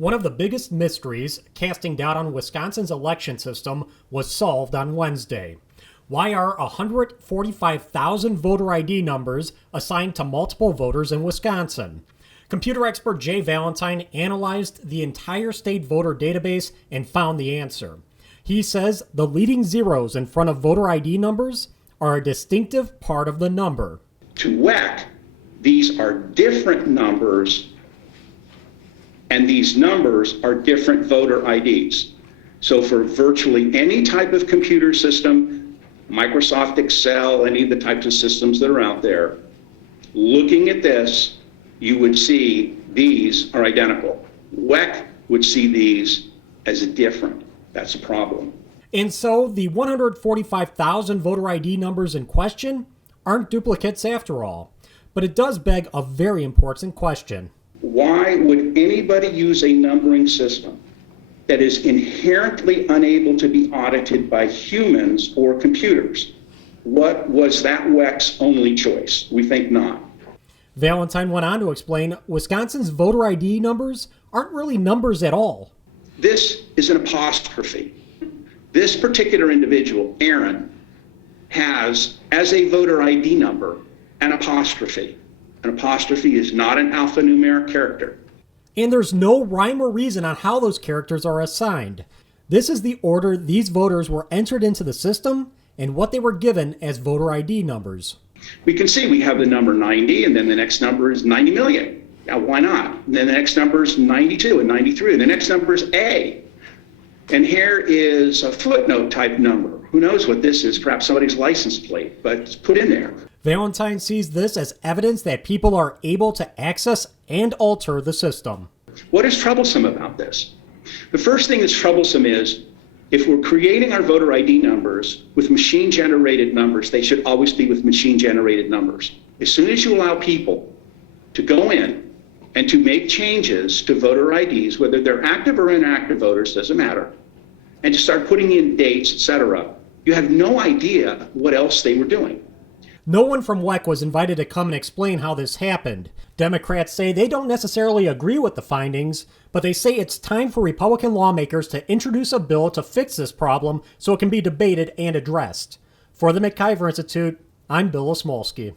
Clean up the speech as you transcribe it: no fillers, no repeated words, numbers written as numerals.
One of the biggest mysteries casting doubt on Wisconsin's election system was solved on Wednesday. Why are 145,000 voter ID numbers assigned to multiple voters in Wisconsin? Computer expert Jay Valentine analyzed the entire state voter database and found the answer. He says the leading zeros in front of voter ID numbers are a distinctive part of the number. To WEC, these are different numbers, and these numbers are different voter IDs. So for virtually any type of computer system, Microsoft Excel, any of the types of systems that are out there, looking at this, you would see these are identical. WEC would see these as different. That's a problem. And so the 145,000 voter ID numbers in question aren't duplicates after all. But it does beg a very important question. Why would anybody use a numbering system that is inherently unable to be audited by humans or computers? What was that WEC's only choice? We think not. Valentine went on to explain Wisconsin's voter ID numbers aren't really numbers at all. This is an apostrophe. This particular individual, Aaron, has as a voter ID number an apostrophe. An apostrophe is not an alphanumeric character. And there's no rhyme or reason on how those characters are assigned. This is the order these voters were entered into the system and what they were given as voter ID numbers. We can see we have the number 90, and then the next number is 90 million. Now, why not? And then the next number is 92 and 93, and the next number is A. And here is a footnote type number. Who knows what this is? Perhaps somebody's license plate, but it's put in there. Valentine sees this as evidence that people are able to access and alter the system. What is troublesome about this? The first thing that's troublesome is if we're creating our voter ID numbers with machine-generated numbers, they should always be with machine-generated numbers. As soon as you allow people to go in and to make changes to voter IDs, whether they're active or inactive voters, doesn't matter, and to start putting in dates, etc., you have no idea what else they were doing. No one from WEC was invited to come and explain how this happened. Democrats say they don't necessarily agree with the findings, but they say it's time for Republican lawmakers to introduce a bill to fix this problem so it can be debated and addressed. For the McIver Institute, I'm Bill Osmolsky.